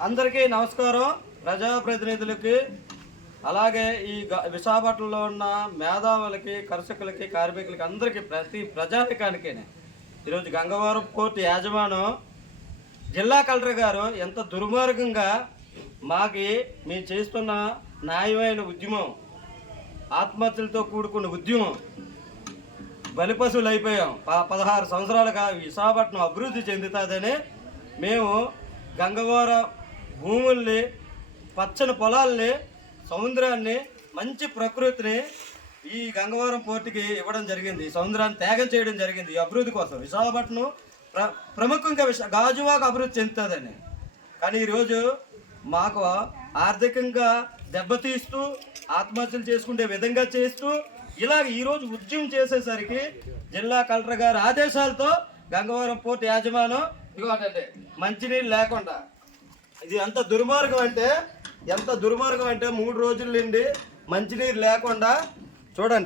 అందరికీ నమస్కారం. ప్రజాప్రతినిధులకి అలాగే ఈ విశాఖపట్నంలో ఉన్న మేధావులకి కర్షకులకి కార్మికులకి అందరికీ ప్రతి ప్రజానికానికి ఈరోజు గంగవరం కోర్టు యాజమానం జిల్లా కలెక్టర్ గారు ఎంత దుర్మార్గంగా మాకి మేము చేస్తున్న న్యాయమైన ఉద్యమం ఆత్మహత్యలతో కూడుకున్న ఉద్యమం బలిపశువులు అయిపోయాం ప- పదహారు సంవత్సరాలుగా విశాఖపట్నం అభివృద్ధి చెందుతుందని మేము గంగవరం భూముల్ని పచ్చని పొలాల్ని సముద్రాన్ని మంచి ప్రకృతిని ఈ గంగవరం పోర్టుకి ఇవ్వడం జరిగింది. ఈ సముద్రాన్ని త్యాగం చేయడం జరిగింది ఈ అభివృద్ధి కోసం. విశాఖపట్నం ప్ర ప్రముఖంగా విశా గాజువాకు అభివృద్ధి చెందుతుందని. కానీ ఈరోజు మాకు ఆర్థికంగా దెబ్బతీస్తూ ఆత్మహత్యలు చేసుకునే విధంగా చేస్తూ ఇలాగ ఈరోజు ఉద్యమం చేసేసరికి జిల్లా కలెక్టర్ గారి ఆదేశాలతో గంగవరం పోర్టు యాజమానం ఇదిగోటండి మంచినీళ్ళు లేకుండా ఇది ఎంత దుర్మార్గం అంటే ఎంత దుర్మార్గం అంటే మూడు రోజుల నుండి మంచినీరు లేకుండా చూడండి.